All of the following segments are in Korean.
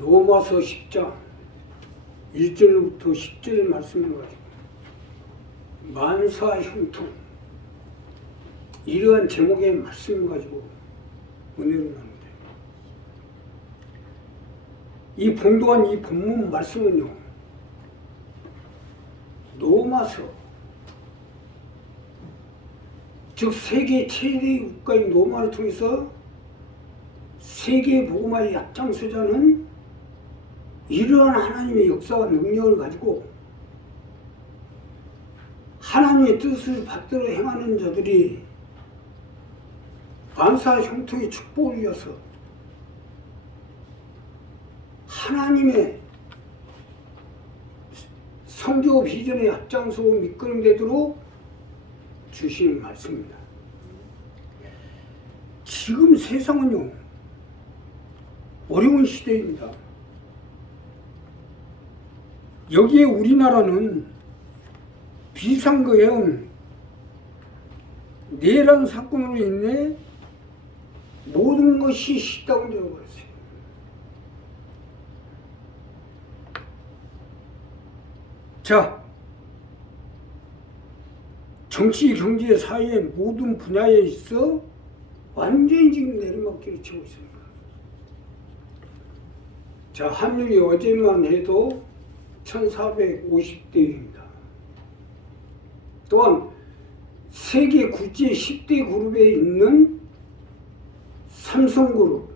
로마서 10장 1절부터 10절 말씀을 가지고 만사형통 이러한 제목의 말씀을 가지고 은혜를 나누는데, 이 봉독한 이 본문 말씀은요, 로마서, 즉 세계 최대의 국가인 로마를 통해서 세계 복음화의 앞장서자는 이러한 하나님의 역사와 능력을 가지고 하나님의 뜻을 받들어 행하는 자들이 만사 형통의 축복을 위해서 하나님의 성교 비전에 앞장서고 미끄럼되도록 주시는 말씀입니다. 지금 세상은요, 어려운 시대입니다. 여기에 우리나라는 비상계엄, 내란 사건으로 인해 모든 것이 셧다운 되어버렸어요. 자, 정치, 경제, 사회 모든 분야에 있어 완전히 지금 내리막길을 치고 있습니다. 자, 환율이 어제만 해도 1450대입니다. 또한 세계 국제 10대 그룹에 있는 삼성그룹,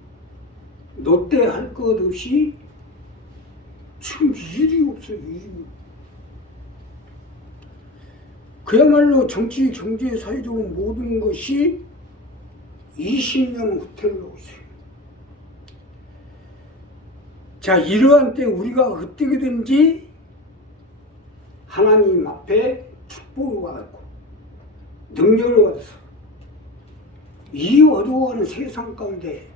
롯데 할 것 없이 지금 일이 없어요. 일이. 그야말로 정치, 경제, 사회적으로 모든 것이 20년 후퇴를 하고 있어요. 자, 이러한 때 우리가 어떻게든지 하나님 앞에 축복을 받았고 능력을 받아서 이 어두워하는 세상 가운데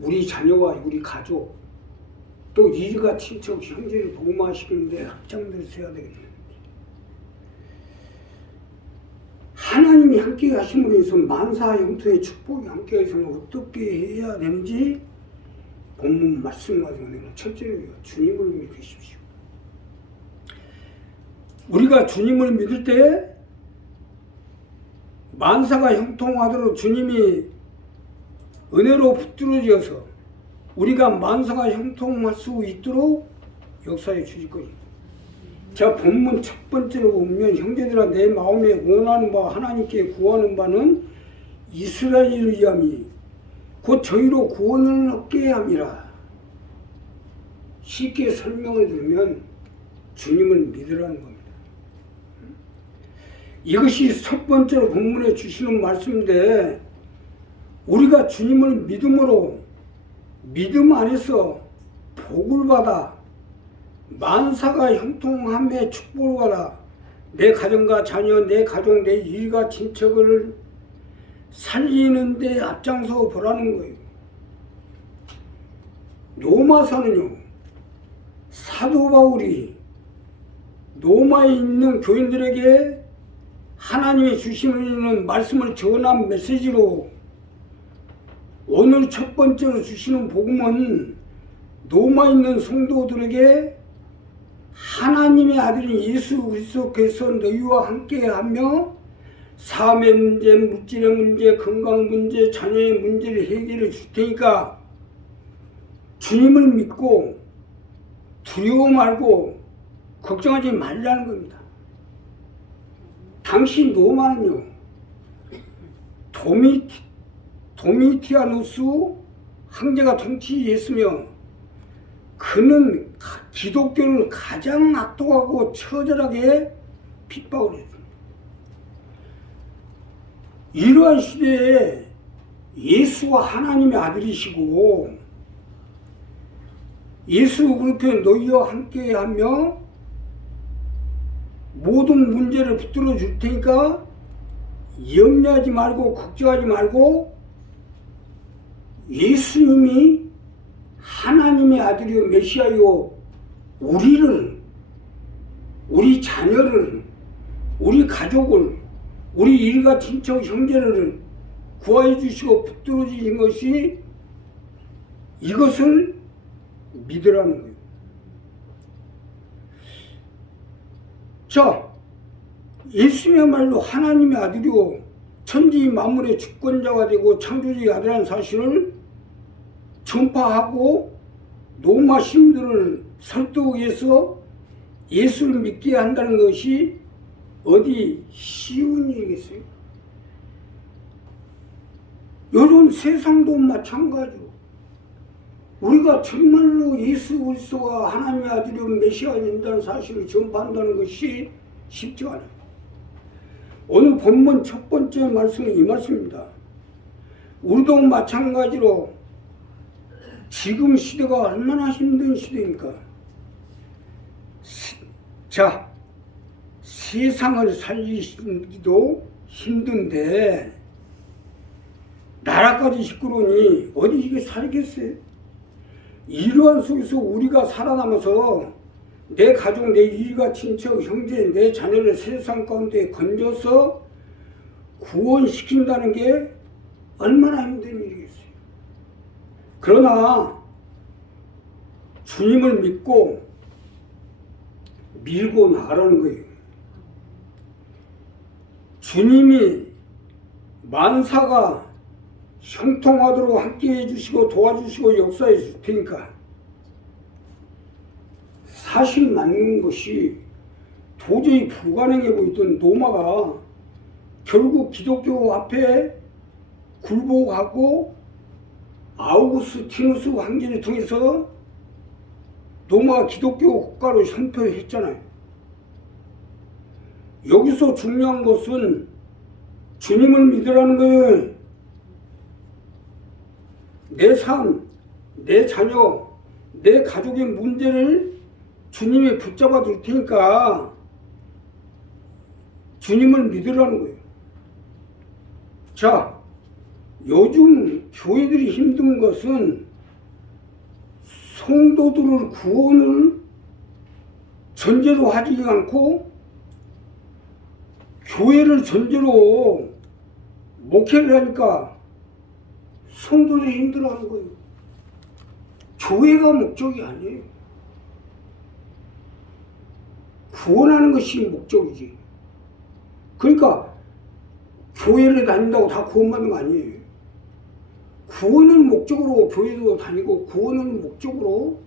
우리 자녀와 우리 가족 또 일가 친척 형제를 복음화시키는데 앞장서야 되겠는데, 하나님이 함께 하심으로 해서 만사형통의 축복이 함께 해서는 어떻게 해야 되는지 본문 말씀 가지고 내가 첫째로 주님을 믿으십시오. 우리가 주님을 믿을 때 만사가 형통하도록 주님이 은혜로 붙들어져서 우리가 만사가 형통할 수 있도록 역사해 주실 것입니다. 자, 본문 첫 번째로 보면, 형제들아 내 마음에 원하는 바 하나님께 구하는 바는 이스라엘을 위함이 곧 저희로 구원을 얻게 함이라. 쉽게 설명을 들으면 주님을 믿으라는 겁니다. 이것이 첫 번째로 본문에 주시는 말씀인데, 우리가 주님을 믿음으로 믿음 안에서 복을 받아 만사가 형통함의 축복을 받아 내 가정과 자녀, 내 가족, 내 일가 친척을 살리는 데 앞장서 보라는 거예요. 로마서는요, 사도 바울이 로마에 있는 교인들에게 하나님의 주시는 말씀을 전한 메시지로, 오늘 첫 번째로 주시는 복음은 로마에 있는 성도들에게 하나님의 아들인 예수 그리스도께서 너희와 함께하며 삶의 문제, 물질의 문제, 건강 문제, 자녀의 문제를 해결해 줄 테니까 주님을 믿고 두려워 말고 걱정하지 말라는 겁니다. 당시 로마는요, 도미티아누스 황제가 통치했으며 그는 기독교를 가장 악독하고 처절하게 핍박을 했습니다. 이러한 시대에 예수가 하나님의 아들이시고 예수 그렇게 너희와 함께하며 모든 문제를 붙들어 줄 테니까 염려하지 말고 걱정하지 말고, 예수님이 하나님의 아들이요 메시아요 우리를, 우리 자녀를, 우리 가족을, 우리 일가 친척 형제를 구하여 주시고 붙들어 주신 것이 이것을 믿으라는 거예요. 자, 예수님이야말로 하나님의 아들이요 천지 만물의 주권자가 되고 창조주의 아들이라는 사실을 전파하고 로마 시민들을 설득하기 위해서 예수를 믿게 한다는 것이 어디 쉬운 일이겠어요? 요즘 세상도 마찬가지고 우리가 정말로 예수 그리스도가 하나님의 아들이요 메시아가 된다는 사실을 전파한다는 것이 쉽지가 않아요. 오늘 본문 첫 번째 말씀은 이 말씀입니다. 우리도 마찬가지로 지금 시대가 얼마나 힘든 시대입니까? 자, 세상을 살리기도 힘든데 나라까지 시끄러우니 어디 이게 살겠어요? 이러한 속에서 우리가 살아남아서 내 가족, 내 일가, 친척, 형제, 내 자녀를 세상 가운데 건져서 구원시킨다는 게 얼마나 힘든 일이겠어요. 그러나 주님을 믿고 밀고 나가라는 거예요. 주님이 만사가 형통하도록 함께해 주시고 도와주시고 역사해 줄 테니까 사실 맞는 것이 도저히 불가능해 보이던 로마가 결국 기독교 앞에 굴복하고 아우구스티누스 황제를 통해서 로마가 기독교 국가로 선포했잖아요. 여기서 중요한 것은 주님을 믿으라는 거예요. 내 삶, 내 자녀, 내 가족의 문제를 주님이 붙잡아 둘 테니까 주님을 믿으라는 거예요. 자, 요즘 교회들이 힘든 것은 성도들을 구원을 전제로 하지 않고 교회를 전제로 목회를 하니까 성도들이 힘들어하는 거예요. 교회가 목적이 아니에요. 구원하는 것이 목적이지. 그러니까 교회를 다닌다고 다 구원받는 거 아니에요. 구원을 목적으로 교회도 다니고 구원을 목적으로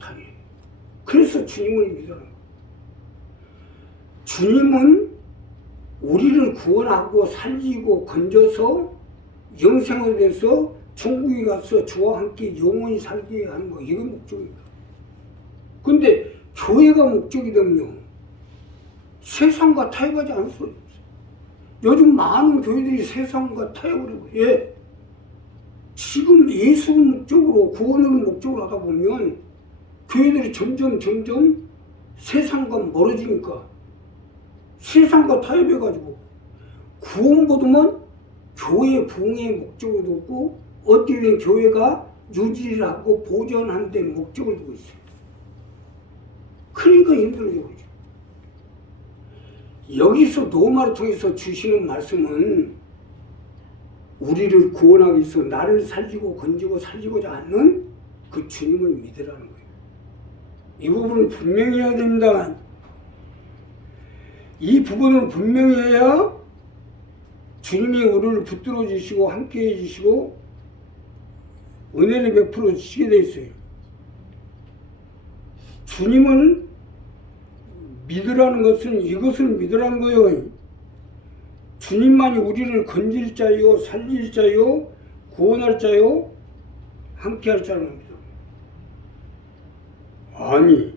다녀요. 그래서 주님을 믿어요. 주님은 우리를 구원하고 살리고 건져서 영생을 해서 천국에 가서 주와 함께 영원히 살게 하는 거, 이건 목적입니다. 근데 교회가 목적이 되면요 세상과 타협하지 않을 수 없어요. 요즘 많은 교회들이 세상과 타협을 해요. 예. 지금 예수를 목적으로 구원을 목적으로 하다 보면 교회들이 점점 세상과 멀어지니까 세상과 타협해가지고 구원보다는 교회 부흥의 목적을 두고 어떻게든 교회가 유지를 하고 보존하는 데 목적을 두고 있어요. 그러니까 힘들어지고 있죠. 여기서 로마를 통해서 주시는 말씀은 우리를 구원하기 위해서 나를 살리고 건지고 살리고자 하는 그 주님을 믿으라는 거예요. 이 부분을 분명히 해야 됩니다. 이 부분을 분명히 해야 주님이 우리를 붙들어 주시고 함께 해 주시고 은혜를 베풀어 주시게 돼 있어요. 주님을 믿으라는 것은 이것을 믿으라는 거예요. 주님만이 우리를 건질 자요, 살릴 자요, 구원할 자요, 함께 할 자라는 겁니다. 아니,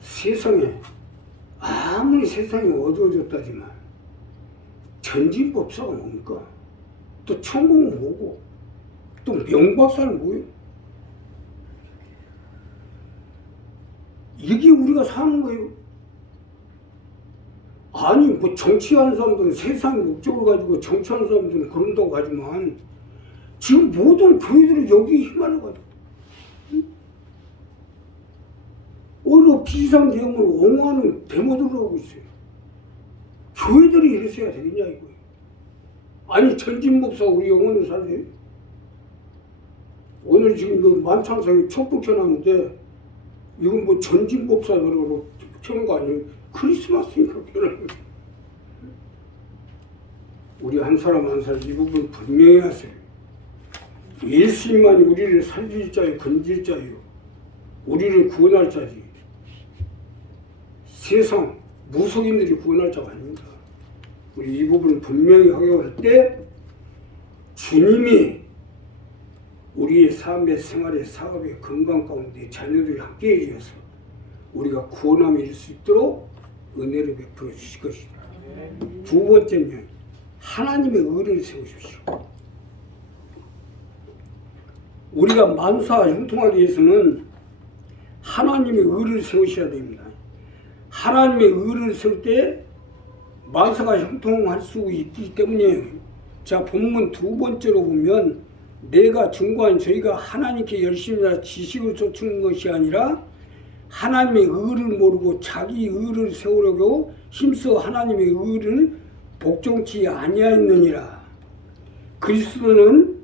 세상에 아무리 세상이 어두워졌다지만 전진법사가 뭡니까? 또 천국은 뭐고? 또 명박사는 뭐예요? 이게 우리가 사는 거예요. 아니 뭐 정치하는 사람들은 세상의 목적을 가지고 정치하는 사람들은 그런다고 하지만 지금 모든 교회들이 여기에 휘말려가지고 어느 비상계엄을 옹호하는 데모들을 하고 있어요. 교회들이 이랬어야 되겠냐 이거예요. 아니 전진법사 우리 영혼을 살려요? 오늘 지금 그 만찬상에 촛불 켜놨는데 이건 뭐 전진법사들로 켜는 거 아니에요? 크리스마스니까 켜는 거. 우리 한 사람 한 사람 이 부분 분명히 하세요. 예수님만이 우리를 살릴 자요 건질 자요 우리를 구원할 자지 세상 무속인들이 구원할 자가 아닙니다. 우리 이 부분을 분명히 하려고 할 때 주님이 우리의 삶의 생활의 사업의 건강 가운데 자녀들이 함께 해주셔서 우리가 구원함을 이룰 수 있도록 은혜를 베풀어 주실 것입니다. 두 번째는 하나님의 의를 세우십시오. 우리가 만사가 형통하기 위해서는 하나님의 의를 세우셔야 됩니다. 하나님의 의를 세울 때 만사가 형통할 수 있기 때문에 자 본문 두 번째로 보면 내가 중고한 저희가 하나님께 열심히 지식을 쫓는 것이 아니라 하나님의 의를 모르고 자기 의를 세우려고 힘써 하나님의 의를 복종치 아니하였느니라. 그리스도는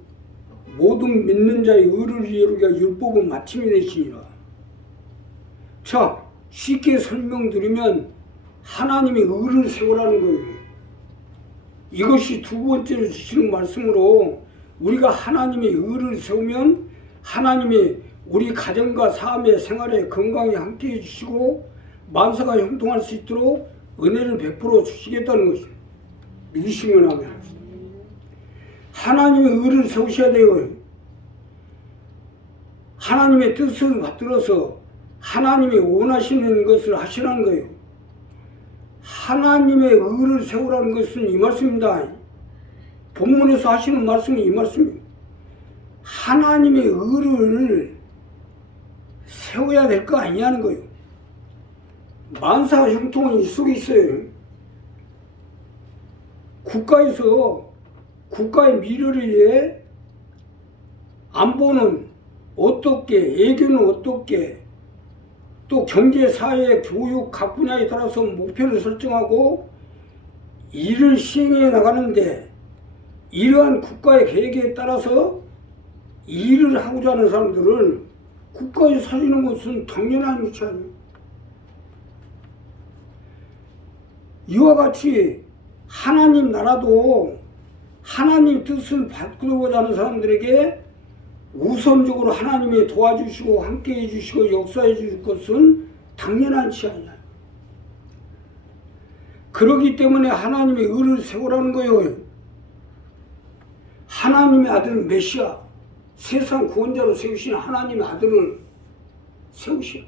모든 믿는 자의 의를 이루기가 율법은 마침이 되시니라. 자, 쉽게 설명드리면 하나님의 의를 세우라는 거예요. 이것이 두 번째로 주시는 말씀으로 우리가 하나님의 의를 세우면 하나님이 우리 가정과 삶의 생활에 건강에 함께 해주시고 만사가 형통할 수 있도록 은혜를 베풀어 주시겠다는 것입니다. 믿으시면 하면 하나님의 의를 세우셔야 돼요. 하나님의 뜻을 받들어서 하나님이 원하시는 것을 하시라는 거예요. 하나님의 의를 세우라는 것은 이 말씀입니다. 본문에서 하시는 말씀이 이 말씀입니다. 하나님의 의를 세워야 될 거 아니냐는 거예요. 만사 형통은 이 속에 있어요. 국가에서 국가의 미래를 위해 안보는 어떻게, 애교는 어떻게, 또 경제, 사회, 교육 각 분야에 따라서 목표를 설정하고 일을 시행해 나가는데 이러한 국가의 계획에 따라서 일을 하고자 하는 사람들을 국가에 살리는 것은 당연한 일이 아니에요. 이와 같이 하나님 나라도 하나님 뜻을 바꾸고자 하는 사람들에게 우선적으로 하나님이 도와주시고 함께 해주시고 역사해 줄 것은 당연한 치 아니야. 그렇기 때문에 하나님의 의를 세우라는 거예요. 하나님의 아들 메시아, 세상 구원자로 세우신 하나님의 아들을 세우시오.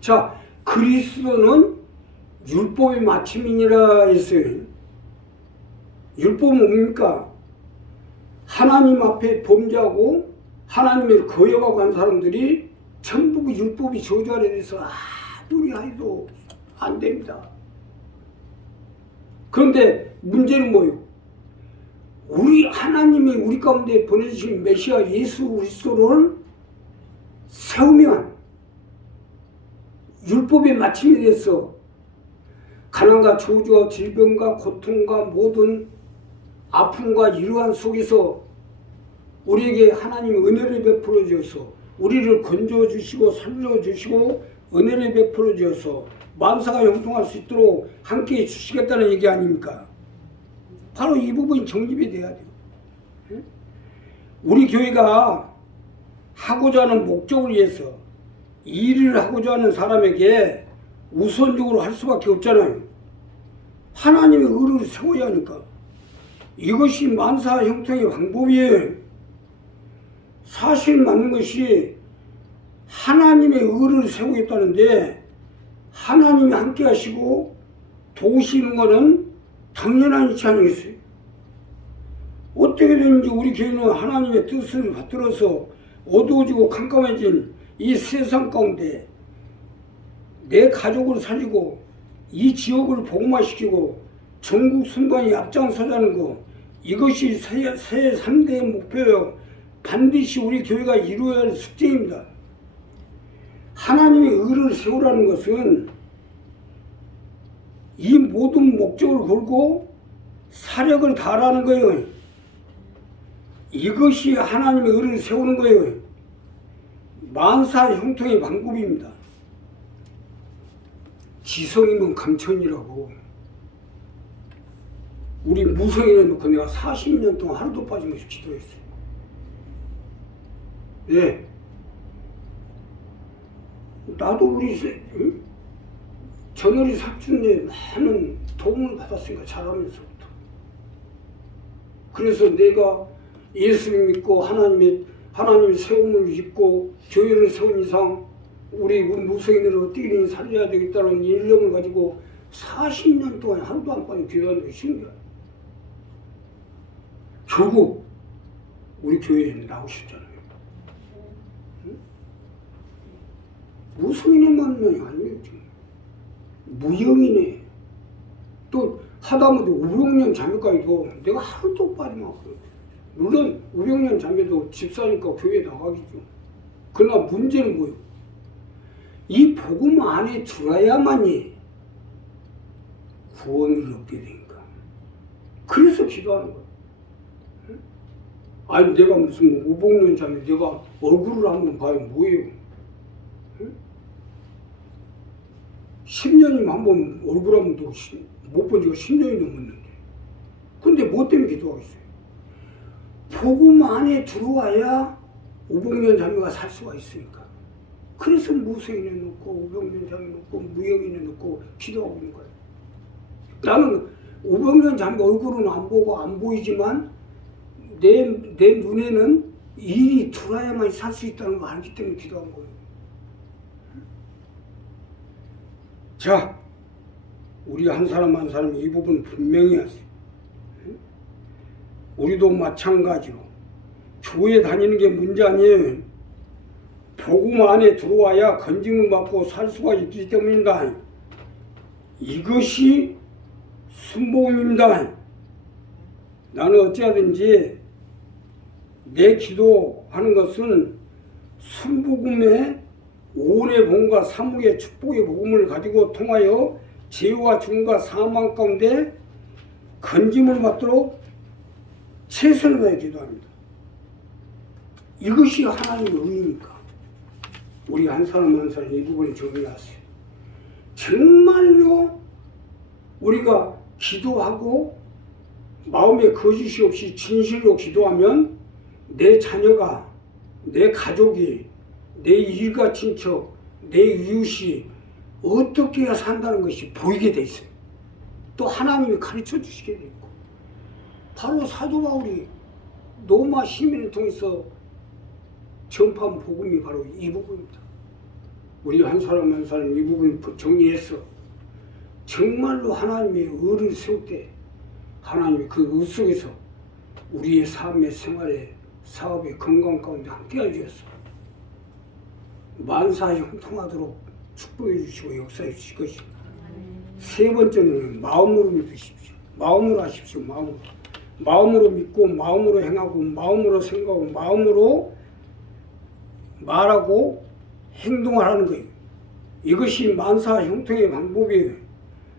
자, 그리스도는 율법의 마침이니라 했어요. 율법은 뭡니까? 하나님 앞에 범죄하고 하나님을 거역하고 한 사람들이 전부 그 율법이 저주하려 해서 아무리 해도 안 됩니다. 그런데 문제는 뭐예요? 우리 하나님이 우리 가운데 보내주신 메시아 예수 그리스도를 세우면 율법의 마침이 돼서 가난과 저주와 질병과 고통과 모든 아픔과 이러한 속에서 우리에게 하나님의 은혜를 베풀어 주셔서 우리를 건져 주시고 살려 주시고 은혜를 베풀어 주셔서 만사가 형통할 수 있도록 함께 해 주시겠다는 얘기 아닙니까? 바로 이 부분이 정립이 돼야 돼요. 우리 교회가 하고자 하는 목적을 위해서 일을 하고자 하는 사람에게 우선적으로 할 수밖에 없잖아요. 하나님의 의를 세워야 하니까. 이것이 만사 형통의 방법이에요. 사실 맞는 것이 하나님의 의를 세우겠다는데 하나님이 함께 하시고 도우시는 것은 당연한 일이 아니겠어요? 어떻게든지 우리 교회는 하나님의 뜻을 받들어서 어두워지고 캄캄해진 이 세상 가운데 내 가족을 살리고 이 지역을 복음화시키고 전국 순방에 앞장서자는 거, 이것이 새 3대의 목표요. 반드시 우리 교회가 이루어야 할 숙제입니다. 하나님의 의를 세우라는 것은 이 모든 목적을 걸고 사력을 다하라는 거예요. 이것이 하나님의 의를 세우는 거예요. 만사 형통의 방법입니다. 지성이면 감천이라고. 우리 무성인에 놓고 내가 40년 동안 하루도 빠짐없이 기도했어요. 예. 나도 우리 전우리 삼촌네 많은 도움을 받았으니까 자라면서부터. 그래서 내가 예수를 믿고 하나님의 세움을 믿고 교회를 세운 이상 우리 무속인으로 어떻게든 살려야 되겠다는 일념을 가지고 40년 동안 하루도 안 빠지고 기도하는 게 쉬운 게 아니에요. 결국 우리 교회에 나오셨잖아요. 응? 무속인의 명이 아니에요. 지금. 무형이네. 또 하다못해 우병년 자매까지도 내가 하루도 빠짐없고, 물론 우병년 자매도 집사니까 교회에 나가겠죠. 그러나 문제는 뭐예요? 이 복음 안에 들어야만이 구원을 얻게 되니까. 그래서 기도하는 거예요. 응? 아니 내가 무슨 우병년 자매 내가 얼굴을 한번 봐요. 뭐예요? 응? 10년이면 한번 얼굴 한번 못 본 지가 10년이 넘었는데. 근데 뭐 때문에 기도하겠어요? 복음 안에 들어와야 우병년 자매가 살 수가 있으니까. 그래서 무생인에 놓고 우병년 자매 놓고 무형인에 놓고 기도하고 있는 거예요. 나는 우병년 자매 얼굴은 안 보고 안 보이지만 내 눈에는 일이 들어야만 살 수 있다는 걸 알기 때문에 기도한 거예요. 자, 우리 한 사람 한 사람이 이 부분 분명히 하세요. 우리도 마찬가지로 교회 다니는 게 문제 아니에요. 복음 안에 들어와야 건짐을 받고 살 수가 있기 때문입니다. 이것이 순복음입니다. 나는 어찌하든지 내 기도하는 것은 순복음의 오온의 복음과 삼국의 축복의 복음을 가지고 통하여 죄와 죽음과 사망 가운데 건짐을 받도록 최선을 다해 기도합니다. 이것이 하나님의 의니까 우리 한 사람 한 사람 이 부분을 정리하세요. 정말로 우리가 기도하고 마음에 거짓이 없이 진실로 기도하면 내 자녀가, 내 가족이, 내 일가 친척, 내 이웃이 어떻게 해야 산다는 것이 보이게 돼 있어요. 또 하나님이 가르쳐 주시게 돼 있고. 바로 사도 바울이 로마 시민을 통해서 전파한 복음이 바로 이 부분입니다. 우리 한 사람 한 사람 이 부분을 정리해서 정말로 하나님의 의를 세울 때 하나님이 그 의 속에서 우리의 삶의 생활에 사업의 건강 가운데 함께 해주셨어. 만사 형통하도록 축복해 주시고 역사해 주실 것입니다. 세 번째는 마음으로 믿으십시오. 마음으로 하십시오. 마음으로 믿고 마음으로 행하고 마음으로 생각하고 마음으로 말하고 행동을 하는 거예요. 이것이 만사 형통의 방법이에요.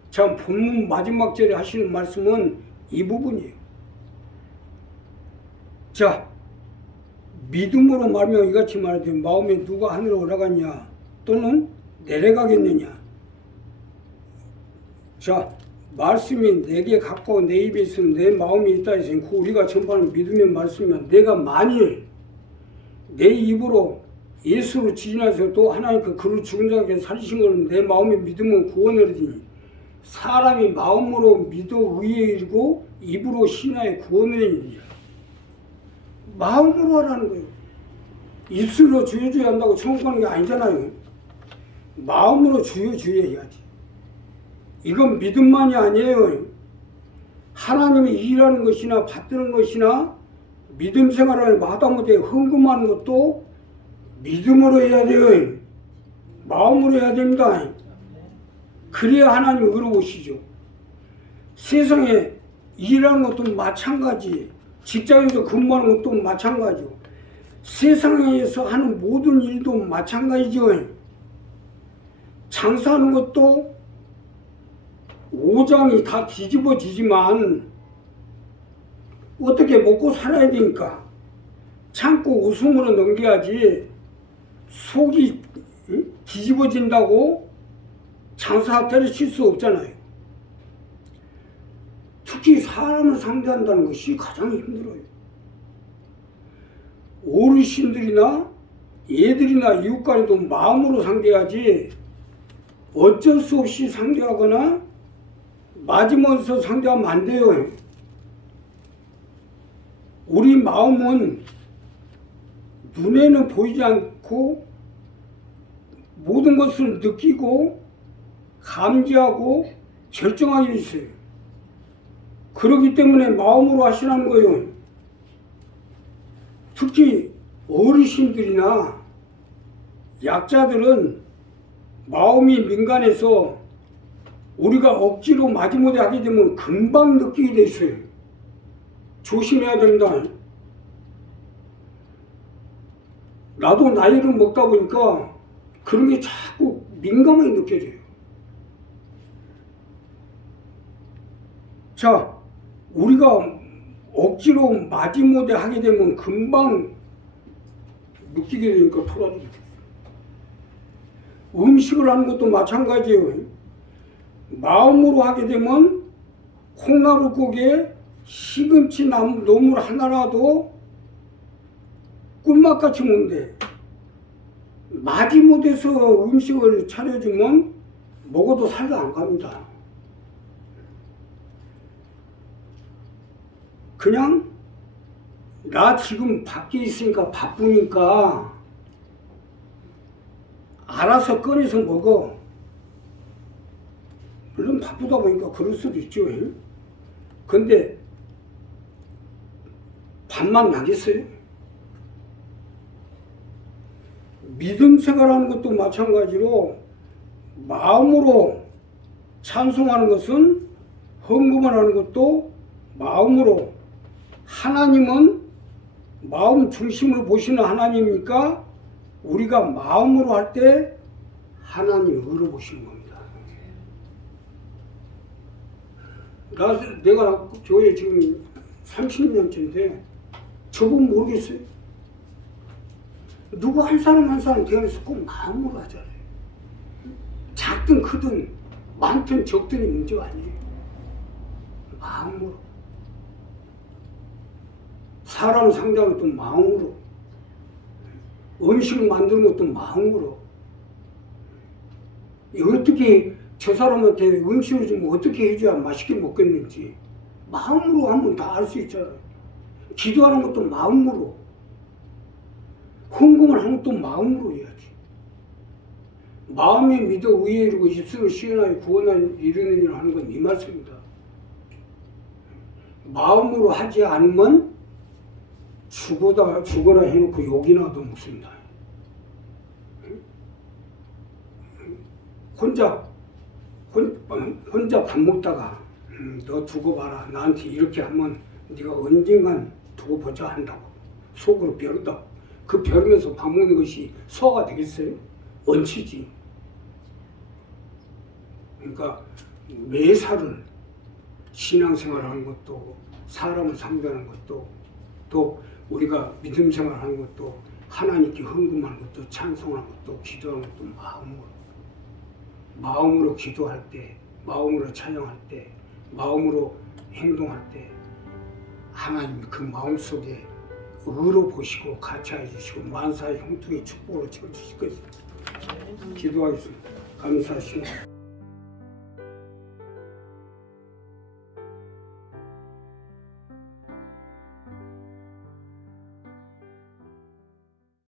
참 본문 마지막 절에 하시는 말씀은 이 부분이에요. 자, 믿음으로 말하면 이같이 말하되 마음에 누가 하늘에 올라갔냐 또는 내려가겠느냐. 자, 말씀이 내게 가까워 내 입에 있으면 내 마음이 있다 해서 그 우리가 전파하는 믿음의 말씀이면 내가 만일 내 입으로 예수를 지진해서 또 하나님 그 그를 죽은 자에게 살리신 것은 내 마음의 믿음은 구원을 얻으니 사람이 마음으로 믿어 의에 이르고 입으로 신하여 구원을 얻느니라. 마음으로 하라는 거예요. 입술로 주여 한다고 천국 가는 게 아니잖아요. 마음으로 주여 해야지. 이건 믿음만이 아니에요. 하나님이 일하는 것이나 받드는 것이나 믿음 생활을 마다못해 헌금하는 것도 믿음으로 해야 돼요. 마음으로 해야 됩니다. 그래야 하나님이 의로우시죠. 세상에 일하는 것도 마찬가지, 직장에서 근무하는 것도 마찬가지고, 세상에서 하는 모든 일도 마찬가지죠. 장사하는 것도 오장이 다 뒤집어지지만 어떻게 먹고 살아야 되니까 참고 웃음으로 넘겨야지 속이 뒤집어진다고 장사 때려칠 수 없잖아요. 특히 사람을 상대한다는 것이 가장 힘들어요. 어르신들이나 애들이나 이웃간에도 마음으로 상대하지 어쩔 수 없이 상대하거나 맞으면서 상대하면 안 돼요. 우리 마음은 눈에는 보이지 않고 모든 것을 느끼고 감지하고 결정하게 있어요. 그렇기 때문에 마음으로 하시라는 거예요. 특히 어르신들이나 약자들은 마음이 민감해서 우리가 억지로 마지못해 하게 되면 금방 느끼게 돼 있어요. 조심해야 된다. 나도 나이를 먹다 보니까 그런 게 자꾸 민감하게 느껴져요. 자, 우리가 억지로 마지못해 하게 되면 금방 느끼게 되니까 토라지게 돼요. 음식을 하는 것도 마찬가지예요. 마음으로 하게 되면 콩나물국에 시금치 나물 하나라도 꿀맛같이 먹는데 마지못해서 음식을 차려주면 먹어도 살도 안 갑니다. 그냥 나 지금 밖에 있으니까 바쁘니까 알아서 꺼내서 먹어. 물론 바쁘다 보니까 그럴 수도 있죠. 근데 밥만 나겠어요? 믿음 생활하는 것도 마찬가지로 마음으로 찬송하는 것은 헌금을 하는 것도 마음으로, 하나님은 마음 중심으로 보시는 하나님이니까 우리가 마음으로 할 때 하나님이 의로 보시는 겁니다. 내가 교회 지금 30년째인데 저분 모르겠어요. 누구 한 사람 한 사람 대해서 꼭 마음으로 하잖아요. 작든 크든 많든 적든이 문제가 아니에요. 마음으로. 사람 상대하는 것도 마음으로. 음식을 만드는 것도 마음으로. 어떻게 저 사람한테 음식을 주면 어떻게 해줘야 맛있게 먹겠는지 마음으로 하면 다 알 수 있잖아요. 기도하는 것도 마음으로. 헌금을 하는 것도 마음으로 해야지. 마음이 믿어 의에 이르고 입술을 시원하게 구원하는 이르는 일을 하는 건 이 말씀입니다. 마음으로 하지 않으면 죽어라 해놓고 욕이나 도 먹습니다. 혼자 밥 먹다가 너 두고 봐라. 나한테 이렇게 하면 네가 언젠간 두고 보자 한다고 속으로 벼른다. 그 벼르면서 밥 먹는 것이 소화가 되겠어요? 얹히지. 그러니까 매사를 신앙생활하는 것도 사람을 상대하는 것도 또 우리가 믿음 생활하는 것도 하나님께 헌금하는 것도 찬송하는 것도 기도하는 것도 마음으로 기도할 때, 마음으로 찬양할 때, 마음으로 행동할 때 하나님이 그 마음속에 의로 보시고 가차해 주시고 만사의 형통의 축복으로 채워주실 것입니다. 기도하겠습니다. 감사하십니다.